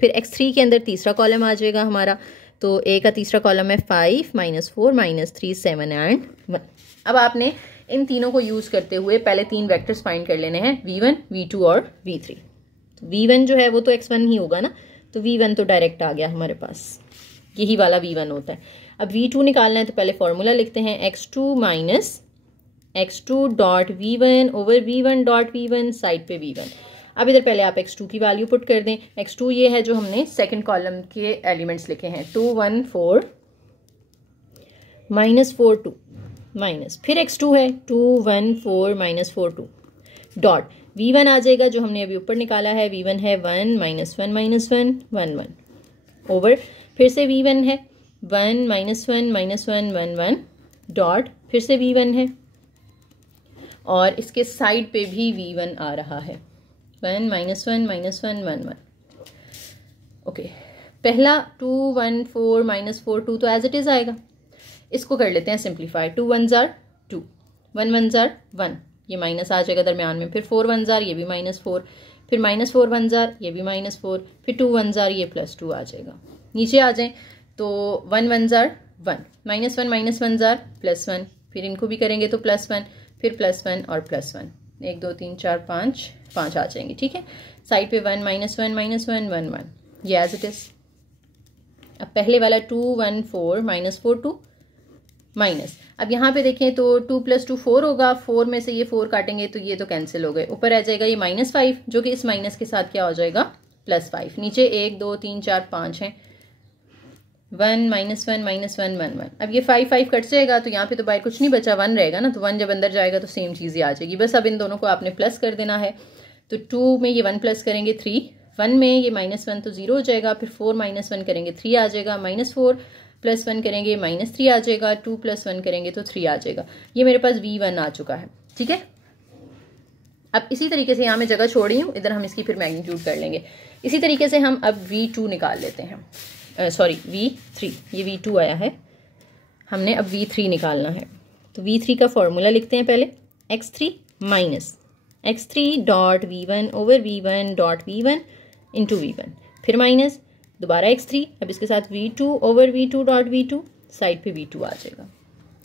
फिर x3 के अंदर तीसरा कॉलम आ जाएगा हमारा, तो A का तीसरा कॉलम है 5 -4 -3 7 एंड 1। अब आपने इन तीनों को यूज़ करते हुए पहले 3 वेक्टर्स फाइंड कर लेने हैं, V1, V2 और V3। तो V1 जो है वो तो x1 ही होगा ना, तो V1 तो डायरेक्ट आ गया हमारे पास, यही वाला V1 होता है। अब V2 निकालना है, तो पहले फॉर्मूला लिखते हैं, x2 minus x2 dot V1 over V1 dot V1 side पे V1। अब इधर पहले आप x2 की वैल्यू पुट कर दें। x2 ये है जो हमने सेकंड कॉलम के एलिमेंट्स लिखे हैं, 2 1 4 -4 2 माइनस, फिर x2 है 2 1 4 -4 2 डॉट V1 आ जाएगा जो हमने अभी ऊपर निकाला है, V1 है 1 -1 -1 1 1 ओवर, फिर से V1 है 1 -1 -1 1 1 डॉट, फिर से V1 है और इसके साइड पे भी V1 आ रहा है, 1 -1 -1 1 1। ओके, पहला 2 1 4 -4 2 तो एज इट इज आएगा, इसको कर लेते हैं simplify. 2 1s are 2, 1 1s are 1, ये माइनस आ जाएगा दरमियान में, फिर 4 1s are ये भी -4, फिर -4 1s are ये भी -4, फिर 2 1s are ये +2 आ जाएगा। नीचे आ जाएं तो 1 1s are 1, -1 -1s are +1, फिर इनको भी करेंगे तो +1, फिर +1 और +1। 1 2 3 4 5 5 आ जाएंगे, ठीक है। साइड पे 1 -1 -1 1 1, ये एज इट इज। अब पहले वाला 2 1 4 -4 2 माइनस, अब यहाँ पे देखें तो 2 + 2 4 होगा, 4 में से ये 4 काटेंगे तो ये तो कैंसिल हो गए, ऊपर आ जाएगा ये -5 जो कि इस माइनस के साथ क्या हो जाएगा +5, नीचे 1 2 3 4 5 हैं, 1 -1 -1 1 1। अब ये 5 5 कट जाएगा तो यहाँ पे तो बाहर कुछ नहीं बचा, 1 रहेगा ना, तो 1 जब अंदर जाएगा तो सेम चीज़ ही आ जाएगी। बस अब इन दोनों को आपने प्लस कर देना है, तो 2 में ये 1 प्लस करेंगे 3, 1 में ये -1 तो 0 हो जाएगा, फिर 4 -1 करेंगे 3 आ जाएगा, -4 + 1 करेंगे -3 आ जाएगा, 2 + 1 करेंगे तो 3 आ जाएगा। ये मेरे पास V1 आ चुका है, ठीक है। अब इसी तरीके से यहाँ मैं जगह छोड़ रही हूँ, इधर हम इसकी फिर मैग्नीट्यूड कर लेंगे। इसी तरीके से हम अब V2 निकाल लेते हैं, सॉरी V3, ये V2 आया है, हमने अब V3 निकालना है। तो V3 का फॉर्मूला लिखते हैं पहले, x3 minus x3 dot V1 over V1 dot V1 into V1, फिर माइनस दोबारा x3, अब इसके साथ V2 over V2 dot V2, side पे V2 आ जाएगा।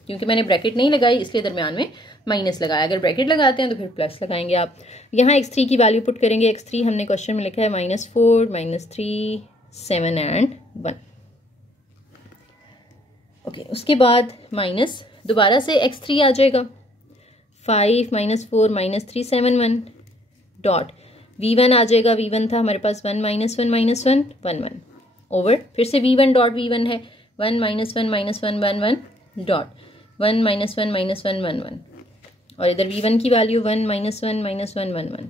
क्योंकि मैंने ब्रैकेट नहीं लगाई इसलिए दरम्यान में माइनस लगाया, अगर ब्रैकेट लगाते हैं तो फिर प्लस लगाएंगे आप। यहाँ x3 की वैल्यू पुट करेंगे, x3 हमने क्वेश्चन में लिखा है -4 -3 7 एंड 1, ओके। उसके बाद माइनस दोबारा से x3 आ जाएगा, 5 -4 -3 7 1 डॉट V1 आ जाएगा, V1 था हमारे पास 1 -1 -1 1 1 ओवर, फिर से V1 डॉट V1 है 1 -1 -1 1 1 डॉट 1 -1 -1 1 1, और इधर V1 की वैल्यू 1 -1 -1 1 1,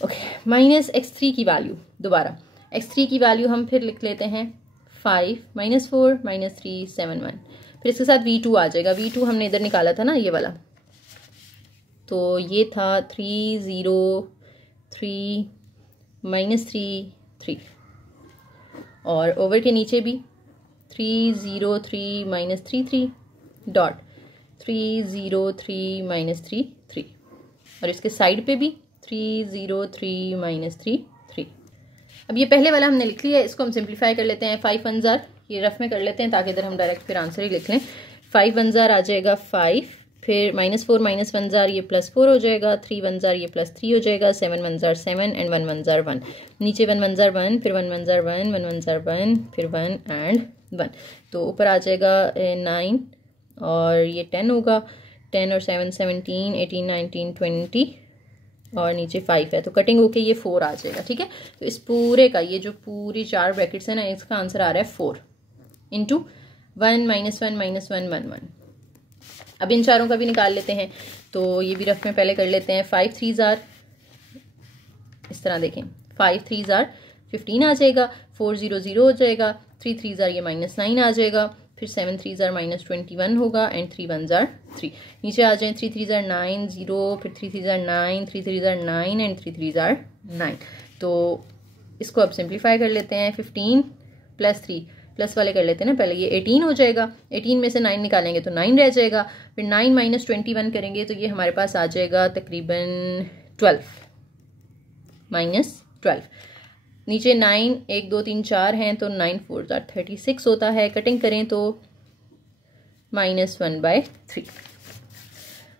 ओके। माइनस x3 की वैल्यू, दोबारा x3 की वैल्यू हम फिर लिख लेते हैं 5 -4 -3 7 1, फिर इसके साथ V2 आ जाएगा। V2 हमने इधर निकाला था ना ये वाला, तो ये था 3 0 3 -3 3, और ओवर के नीचे भी 3 0 3 -3 3 डॉट 3 0 3 -3 3, और इसके साइड पे भी 3 0 3 -3 3। अब ये पहले वाला हमने लिख लिया है, इसको हम सिंप्लीफाई कर लेते हैं। 5 1 जार, ये रफ में कर लेते हैं ताकि इधर हम डायरेक्ट फिर आंसर ही लिख लें। 5 1 जार आ जाएगा 5, फिर -4 -1 जार ये +4 हो जाएगा, 3 1 जार ये +3 हो जाएगा, 7 1 जार 7 एंड 1 1 जार 1, नीचे 1 1 जार 1, फिर 1 1 जार 1 1 1 जार 1, फिर 1 एंड 1, तो ऊपर आ जाएगा 9 और ये 10 होगा, 10 और 7 17 18 19 20, और नीचे 5 है तो कटिंग होके ये 4 आ जाएगा, ठीक है। तो इस पूरे का ये जो पूरी 4 ब्रैकेट्स है ना, इसका आंसर आ रहा है 4 इंटू 1 -1 -1 1 1। अब इन चारों का भी निकाल लेते हैं, तो ये भी रफ में पहले कर लेते हैं। 5 3 जार, इस तरह देखें 5 3 जार 15 आ जाएगा, 4 0 0 हो जाएगा, 3 3 जार ये -9 आ जाएगा, फिर 7 3 जार -21 होगा एंड 3 1 जार 3, नीचे आ जाए 3 3 जार 9 0, फिर 3 3 जार 9 3 3 जार 9 एंड 3 3 जार 9। तो इसको अब सिंप्लीफाई कर लेते हैं, 15 + 3 प्लस वाले कर लेते हैं ना पहले, ये 18 हो जाएगा, 18 में से 9 निकालेंगे तो 9 रह जाएगा, फिर 9 - 21 करेंगे तो ये हमारे पास आ जाएगा तकरीबन 12 -12, नीचे 9 1 2 3 4 हैं तो 9 4 36 होता है, कटिंग करें तो -1/3,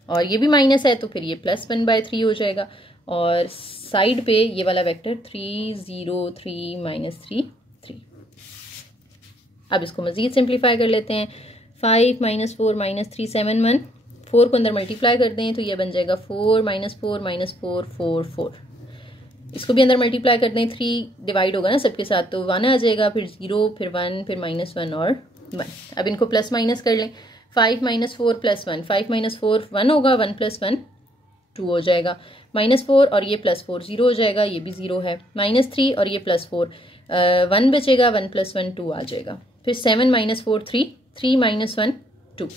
और ये भी माइनस है तो फिर ये +1/3 हो जाएगा, और साइड पे ये वाला वेक्टर 3 0 3 -3 3। अब इसको मज़ीद सिंप्लीफाई कर लेते हैं, 5 -4 -3 7 1, 4 को अंदर मल्टीप्लाई कर दें तो ये बन जाएगा 4 -4 -4 4 4, इसको भी अंदर मल्टीप्लाई कर दें, 3 डिवाइड होगा ना सबके साथ तो 1 आ जाएगा, फिर 0 फिर 1 फिर -1 और 1। अब इनको प्लस माइनस कर लें, 5 -4 + 1, 5 -4 1 होगा, 1 + 1 2 हो जाएगा, -4 और ये +4 0 हो जाएगा, ये भी 0 है, -3 और ये +4 1 बचेगा, 1 + 1 2 आ जाएगा, फिर 7 -4 3 3 -1 2,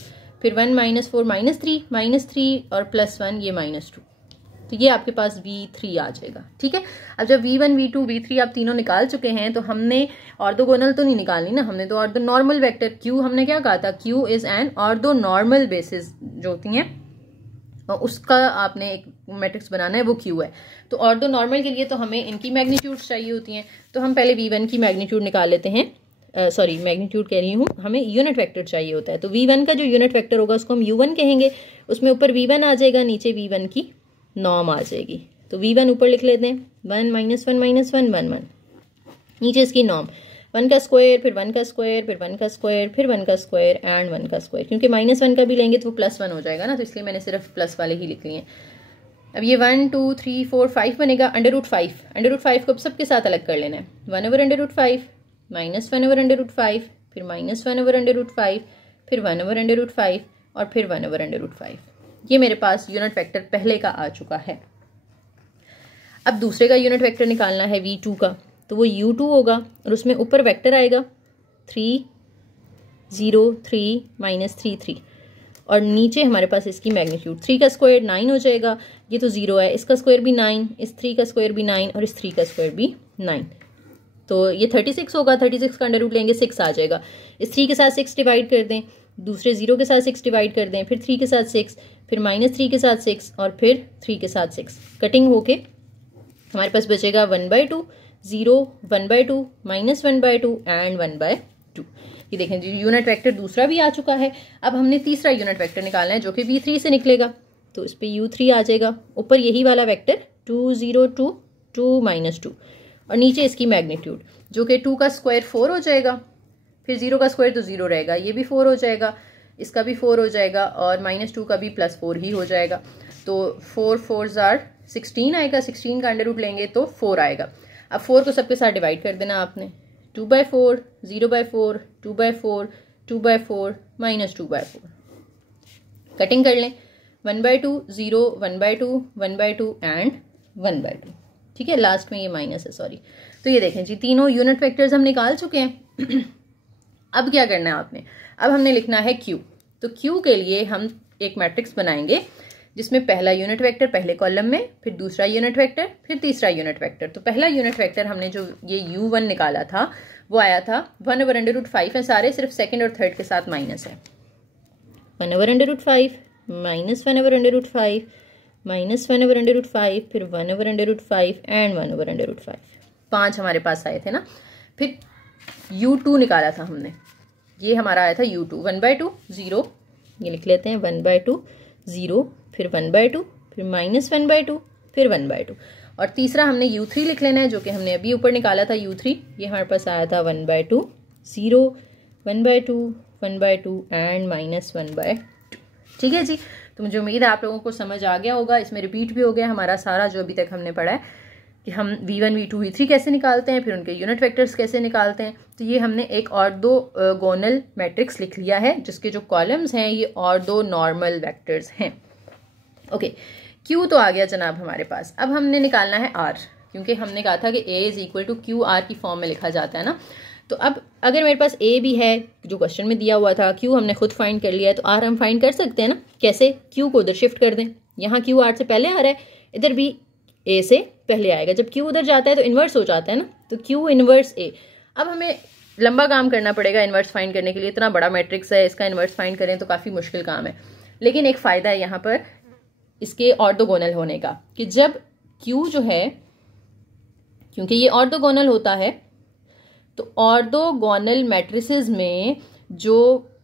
फिर 1 -4 -3 और +1 ये -2, तो ये आपके पास V3 आ जाएगा, ठीक है। अब जब V1 V2 V3 आप तीनों निकाल चुके हैं तो हमने ऑर्थोगोनल तो नहीं निकालनी ना, हमने तो ऑर्थो नॉर्मल वेक्टर Q, हमने क्या कहा था, Q is an ortho normal basis जो होती हैं उसका आपने एक मैट्रिक्स बनाना है, वो Q है। तो ऑर्थो नॉर्मल के लिए तो हमें इनकी मैग्नीट्यूड चाहिए होती हैं, तो हम पहले V1 की मैग्नीट्यूड निकाल लेते हैं, सॉरी मैग्नीट्यूड कह रही हूँ, हमें यूनिट वेक्टर चाहिए होता है। तो v1 का जो यूनिट वेक्टर होगा उसको हम u1 कहेंगे, उसमें ऊपर v1 आ जाएगा, नीचे v1 की नॉर्म आ जाएगी। तो v1 ऊपर लिख लेते हैं 1 -1 -1 1 1, नीचे इसकी नॉर्म 1 का स्क्वायर, फिर 1 का स्क्वायर, फिर 1 का स्क्वायर, फिर 1 का स्क्वायर एंड 1 का स्क्वायर। क्योंकि -1 का भी लेंगे तो वो +1 हो जाएगा ना, तो इसलिए मैंने सिर्फ प्लस वाले ही लिख लिए हैं। अब ये 1 2 3 4 5 बनेगा। √5, √5 को सबके साथ अलग कर लेना है। 1/√5 -1/√5, फिर -1/√5, फिर 1/√5 और फिर 1/√5। ये मेरे पास यूनिट वेक्टर पहले का आ चुका है। अब दूसरे का यूनिट वेक्टर निकालना है v2 का, तो वो u2 होगा और उसमें ऊपर वेक्टर आएगा 3 0 3 -3 3 और नीचे हमारे पास इसकी मैग्नीट्यूड 3 का स्क्वायर 9 हो जाएगा। ये तो 0 है, इसका स्क्वायर भी 9, इस 3 का स्क्वायर भी 9 और इस 3 का स्क्वायर भी 9, तो ये 36 होगा। 36 का अंडर रूट लेंगे 6 आ जाएगा। इस 3 के साथ 6 डिवाइड कर दें, दूसरे 0 के साथ 6 डिवाइड कर दें, फिर 3 के साथ 6, फिर -3 के साथ 6 और फिर 3 के साथ 6। कटिंग होके हमारे पास बचेगा 1/2 0 1/2 -1/2 एंड 1/2। ये देखें जी, यूनिट वेक्टर दूसरा भी आ चुका है। अब हमने तीसरा यूनिट वेक्टर निकालना है जो कि v3 से निकलेगा, तो इस पे u3 आ जाएगा, ऊपर यही वाला वेक्टर 2 0 2 2 -2 और नीचे इसकी मैग्नीट्यूड जो कि 2 का स्क्वायर 4 हो जाएगा, फिर 0 का स्क्वायर तो 0 रहेगा, ये भी 4 हो जाएगा, इसका भी 4 हो जाएगा और -2 का भी +4 ही हो जाएगा। तो 4 4s are 16 आएगा, 16 का अंडर रूट लेंगे तो 4 आएगा। अब 4 को सबके साथ डिवाइड कर देना आपने, 2/4 0/4 2/4 2/4 -2/4। कटिंग कर लें 1/2 0 1/2 1/2 एंड 1/2। ठीक है, लास्ट में ये माइनस है, सॉरी। तो ये देखें जी, तीनों यूनिट वेक्टर्स हम निकाल चुके हैं। अब क्या करना है आपने, अब हमने लिखना है Q। तो Q के लिए हम एक मैट्रिक्स बनाएंगे जिसमें पहला यूनिट वेक्टर पहले कॉलम में, फिर दूसरा यूनिट वेक्टर, फिर तीसरा यूनिट वेक्टर। तो पहला यूनिट वेक्टर हमने जो ये u1 निकाला था वो आया था 1/√5 है सारे, सिर्फ सेकंड और थर्ड के साथ माइनस है। 1/√5 -1/√5 -1/√5 फिर 1/√5 एंड 1/√5। 5 हमारे पास आए थे ना। फिर u2 निकाला था हमने, ये हमारा आया था u2 1/2 0, ये लिख लेते हैं 1/2 0, फिर 1/2, फिर -1/2, फिर 1/2 और तीसरा हमने u3 लिख लेना है जो कि हमने अभी ऊपर निकाला था u3। ये हमारे पास आया था 1/2 0 1/2 1/2 एंड -1/2। ठीक है जी, तो मुझे उम्मीद है आप लोगों को समझ आ गया होगा। इसमें रिपीट भी हो गया हमारा सारा जो अभी तक हमने पढ़ा है कि हम v1 v2 v3 कैसे निकालते हैं, फिर उनके यूनिट वेक्टर्स कैसे निकालते हैं। तो ये हमने एक ऑर्थोगोनल मैट्रिक्स लिख लिया है जिसके जो कॉलम्स हैं ये ऑर्थो नॉर्मल वेक्टर्स हैं। ओके, Q तो आ गया जनाब हमारे पास। अब हमने निकालना है R, क्योंकि हमने कहा था कि A = QR की फॉर्म में लिखा जाता है ना। तो अब अगर मेरे पास A भी है जो क्वेश्चन में दिया हुआ था, Q हमने खुद फाइंड कर लिया है, तो R हम फाइंड कर सकते हैं ना। कैसे? Q को उधर शिफ्ट कर दें, यहाँ Q R से पहले आ रहा है, इधर भी A से पहले आएगा। जब Q उधर जाता है तो इन्वर्स हो जाता है ना, तो Q इन्वर्स A। अब हमें लंबा काम करना पड़ेगा इन्वर्स फाइंड करने के लिए, इतना बड़ा मैट्रिक्स है, इसका इन्वर्स फाइंड करें तो काफ़ी मुश्किल काम है। लेकिन एक फ़ायदा है यहाँ पर इसके ऑर्थोगोनल होने का, कि जब Q जो है, क्योंकि ये ऑर्थोगोनल होता है, तो ऑर्थोगोनल मैट्रिसेस में जो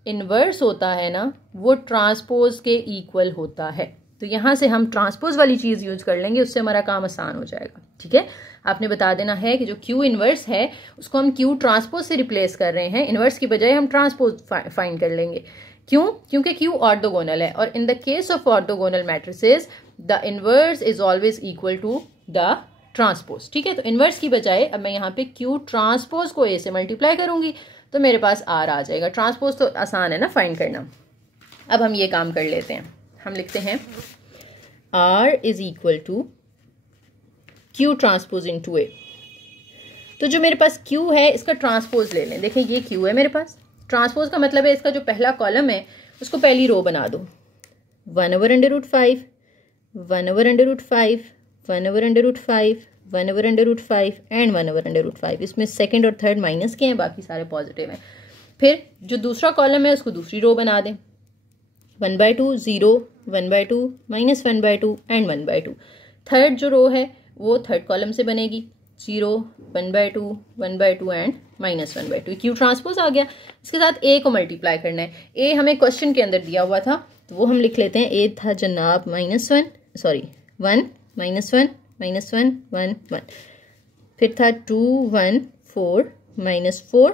इन्वर्स होता है ना वो ट्रांसपोज के इक्वल होता है। तो यहाँ से हम ट्रांसपोज वाली चीज़ यूज कर लेंगे, उससे हमारा काम आसान हो जाएगा। ठीक है, आपने बता देना है कि जो Q इन्वर्स है उसको हम Q ट्रांसपोज से रिप्लेस कर रहे हैं, इन्वर्स की बजाय हम ट्रांसपोज फाइंड कर लेंगे। क्यों? क्योंकि Q ऑर्थोगोनल है और in the case of orthogonal matrices the inverse is always equal to the transpose. ठीक है, तो इन्वर्स की बजाय अब मैं यहाँ पे Q ट्रांसपोज को A से मल्टीप्लाई करूंगी तो मेरे पास R आ जाएगा। ट्रांसपोज तो आसान है ना फाइंड करना। अब हम ये काम कर लेते हैं, हम लिखते हैं R = Q transpose into A। तो जो मेरे पास Q है इसका ट्रांसपोज ले लें। देखिए ये Q है मेरे पास, ट्रांसपोज का मतलब है इसका जो पहला कॉलम है उसको पहली रो बना दो। 1/√5 1/√5 1/√5 1/√5 एंड 1/√5। इसमें सेकंड और थर्ड माइनस के हैं, बाकी सारे पॉजिटिव हैं। फिर जो दूसरा कॉलम है उसको दूसरी रो बना दें। 1/2 0 1/2 -1/2 एंड 1/2। थर्ड जो रो है वो थर्ड कॉलम से बनेगी, 0, 1/2, 1/2 एंड -1/2। क्यू ट्रांसपोज आ गया। इसके साथ ए को मल्टीप्लाई करना है। ए हमें क्वेश्चन के अंदर दिया हुआ था तो वो हम लिख लेते हैं। ए था जनाब -1 -1 -1 -1 1 फिर था 2 1 4 -4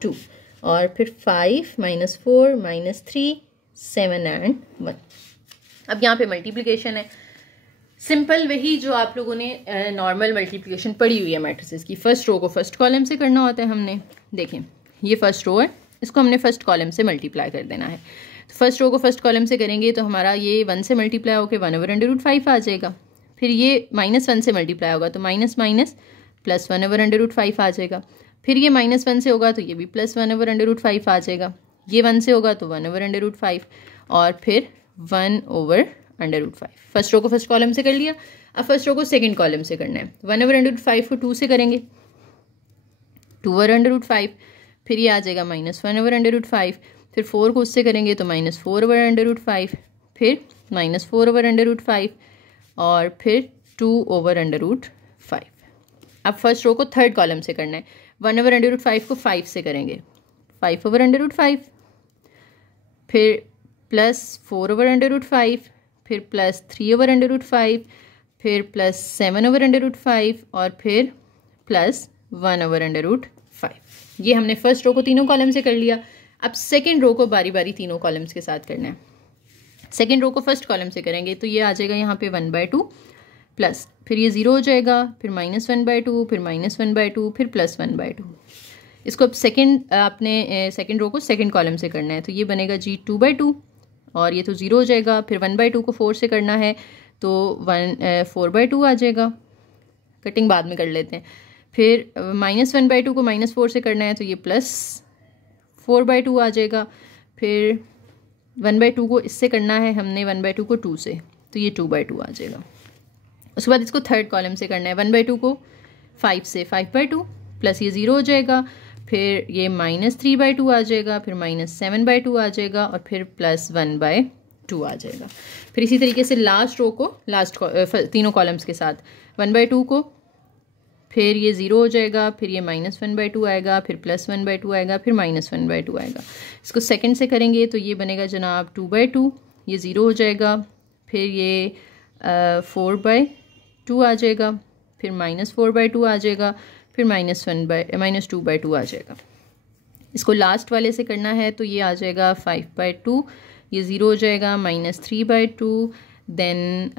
2 और फिर 5 -4 -3 7 एंड 1। अब यहाँ पे मल्टीप्लिकेशन है सिंपल, वही जो आप लोगों ने नॉर्मल मल्टीप्लिकेशन पढ़ी हुई है मैट्रिसेस की। फर्स्ट रो को फर्स्ट कॉलम से करना होता है हमने। देखें ये फर्स्ट रो है, इसको हमने फर्स्ट कॉलम से मल्टीप्लाई कर देना है। तो फर्स्ट रो को फर्स्ट कॉलम से करेंगे तो हमारा ये 1 से मल्टीप्लाई होकर 1/√5 आ जाएगा। फिर ये -1 से मल्टीप्लाई होगा तो माइनस माइनस प्लस 1/√5 आ जाएगा। फिर ये -1 से होगा तो ये भी प्लस 1/√5 आ जाएगा। ये 1 से होगा तो 1/√5 और फिर 1/√5। फर्स्ट रो को फर्स्ट कॉलम से कर लिया। अब फर्स्ट रो को सेकंड कॉलम से करना है। 1/√5 को 2 से करेंगे 2/√5। फिर ये आ जाएगा -1/√5। फिर 4 को उससे करेंगे तो -4/√5। फिर -4/√5 और फिर 2/√5। अब फर्स्ट रो को थर्ड कॉलम से करना है। 1/√5 को 5 से करेंगे 5/√5। फिर प्लस 4/√5। फिर प्लस 3/√5। फिर प्लस 7/√5 और फिर प्लस 1/√5। ये हमने फर्स्ट रो को तीनों कॉलम से कर लिया। अब सेकंड रो को बारी बारी तीनों कॉलम्स के साथ करना है। सेकंड रो को फर्स्ट कॉलम से करेंगे तो ये आ जाएगा यहाँ पे 1/2 प्लस, फिर ये 0 हो जाएगा, फिर -1/2, फिर -1/2, फिर प्लस 1/2। इसको अब आपने सेकंड रो को सेकंड कॉलम से करना है तो ये बनेगा जी 2/2 और ये तो 0 हो जाएगा। फिर 1/2 को 4 से करना है तो 4/2 आ जाएगा। कटिंग बाद में कर लेते हैं। फिर -1/2 को -4 से करना है तो ये प्लस 4/2 आ जाएगा। फिर 1/2 को इससे करना है हमने 1/2 को 2 से तो ये 2/2 आ जाएगा। उसके बाद इसको थर्ड कॉलम से करना है। 1/2 को 5 से 5/2 प्लस ये 0 हो जाएगा। फिर ये -3/2 आ जाएगा। फिर -7/2 आ जाएगा और फिर प्लस 1/2 आ जाएगा। फिर इसी तरीके से लास्ट रो को तीनों कॉलम्स के साथ 1/2 को, फिर ये 0 हो जाएगा, फिर ये -1/2 आएगा, फिर प्लस 1/2 आएगा, फिर -1/2 आएगा। इसको सेकंड से करेंगे तो ये बनेगा जनाब 2/2, ये 0 हो जाएगा, फिर ये 4/2 आ जाएगा, फिर -4/2 आ जाएगा, फिर -2/2 आ जाएगा। इसको लास्ट वाले से करना है तो ये आ जाएगा 5/2, ये 0 हो जाएगा, -3/2, देन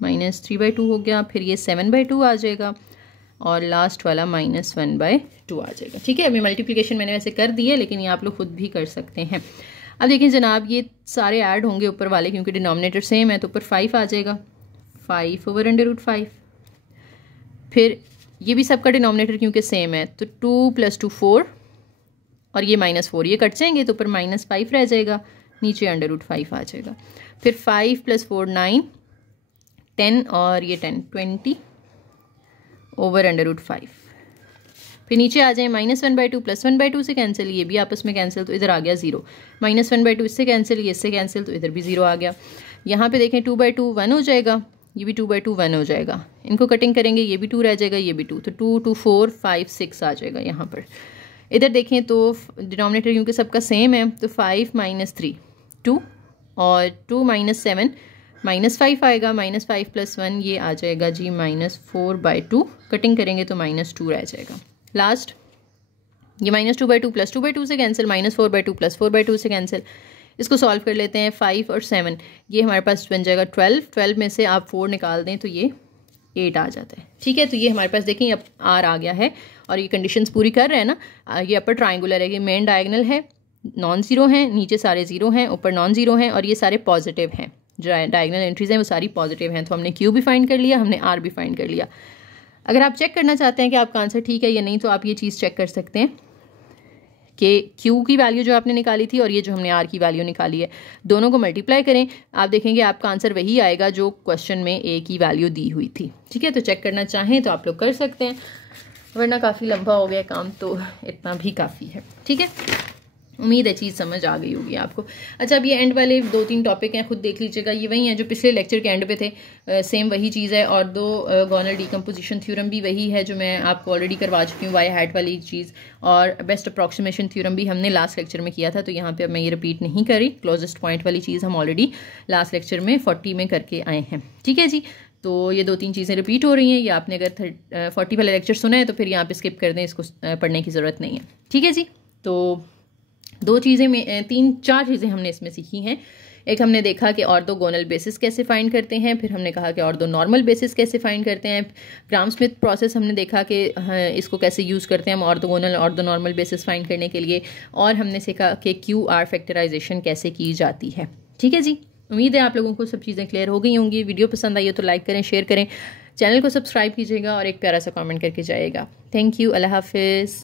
-3/2 हो गया, फिर ये 7/2 आ जाएगा और लास्ट वाला -1/2 आ जाएगा। ठीक है, अभी मल्टीप्लिकेशन मैंने वैसे कर दी है लेकिन ये आप लोग खुद भी कर सकते हैं। अब देखिए जनाब ये सारे ऐड होंगे ऊपर वाले क्योंकि डिनोमिनेटर सेम है तो ऊपर 5 आ जाएगा 5/√5। फिर ये भी सबका डिनोमिनेटर क्योंकि सेम है तो 2 + 2 4 और ये -4 ये कट जाएंगे तो ऊपर -5 रह जाएगा, नीचे √5 आ जाएगा। फिर 5 + 4 9 10 और ये 10 20/√5। फिर नीचे आ जाए -1/2 प्लस 1/2 से कैंसिल, ये भी आपस में कैंसिल तो इधर आ गया 0, -1/2 इससे कैंसिल, ये इससे कैंसिल तो इधर भी 0 आ गया। यहाँ पे देखें 2/2 1 हो जाएगा, ये भी 2/2 1 हो जाएगा। इनको कटिंग करेंगे, ये भी 2 रह जाएगा, ये भी 2, तो 2 2 4 5 6 आ जाएगा यहाँ पर। इधर देखें तो डिनोमिनेटर क्योंकि सबका सेम है तो 5 - 3 2 और 2 - 7 -5 आएगा, -5 + 1 ये आ जाएगा जी -4/2। कटिंग करेंगे तो -2 रह जाएगा। लास्ट ये -2/2 + 2/2 से कैंसिल, -4/2 + 4/2 से कैंसिल। इसको सॉल्व कर लेते हैं। 5 और 7 ये हमारे पास बन जाएगा 12, 12 में से आप 4 निकाल दें तो ये 8 आ जाता है। ठीक है, तो ये हमारे पास देखें अब R आ गया है और ये कंडीशंस पूरी कर रहे हैं ना। ये अपर ट्राइंगुलर है, ये मेन डायगोनल है, नॉन ज़ीरो हैं, नीचे सारे ज़ीरो हैं, ऊपर नॉन ज़ीरो हैं और ये सारे पॉजिटिव हैं। जो डायगोनल एंट्रीज हैं वो सारी पॉजिटिव हैं। तो हमने Q भी फाइंड कर लिया, हमने R भी फाइंड कर लिया। अगर आप चेक करना चाहते हैं कि आपका आंसर ठीक है या नहीं तो आप ये चीज़ चेक कर सकते हैं कि Q की वैल्यू जो आपने निकाली थी और ये जो हमने R की वैल्यू निकाली है, दोनों को मल्टीप्लाई करें, आप देखेंगे आपका आंसर वही आएगा जो क्वेश्चन में A की वैल्यू दी हुई थी। ठीक है, तो चेक करना चाहें तो आप लोग कर सकते हैं, वरना काफ़ी लंबा हो गया काम तो इतना भी काफ़ी है। ठीक है, उम्मीद है चीज़ समझ आ गई होगी आपको। अच्छा, अब ये एंड वाले 2-3 टॉपिक हैं, खुद देख लीजिएगा, ये वही हैं जो पिछले लेक्चर के एंड पे थे। सेम वही चीज़ है, और ऑर्थोगोनल डीकम्पोजिशन थ्योरम भी वही है जो मैं आपको ऑलरेडी करवा चुकी हूँ, वाई हैट वाली चीज़, और बेस्ट अप्रॉक्सीमेशन थ्योरम भी हमने लास्ट लेक्चर में किया था, तो यहाँ पर अब मैं ये रिपीट नहीं करी। क्लोजेस्ट पॉइंट वाली चीज़ हम ऑलरेडी लास्ट लेक्चर में 40 में करके आए हैं। ठीक है जी, तो ये 2-3 चीज़ें रिपीट हो रही हैं। ये आपने अगर 40 वाला लेक्चर सुना है तो फिर यहाँ पे स्किप कर दें, इसको पढ़ने की ज़रूरत नहीं है। ठीक है जी, तो 3-4 चीज़ें हमने इसमें सीखी हैं। एक हमने देखा कि ऑर्थोगोनल बेसिस कैसे फाइंड करते हैं, फिर हमने कहा कि ऑर्थोनॉर्मल बेसिस कैसे फाइंड करते हैं, ग्राम स्मिथ प्रोसेस हमने देखा कि इसको कैसे यूज़ करते हैं हम ऑर्थोगोनल ऑर्थोनॉर्मल बेसिस फाइंड करने के लिए, और हमने सीखा कि QR फैक्टराइजेशन कैसे की जाती है। ठीक है जी, उम्मीद है आप लोगों को सब चीज़ें क्लियर हो गई होंगी। वीडियो पसंद आई हो तो लाइक करें, शेयर करें, चैनल को सब्सक्राइब कीजिएगा और एक प्यारा सा कमेंट करके जाइएगा। थैंक यू, अल्लाह हाफिज़।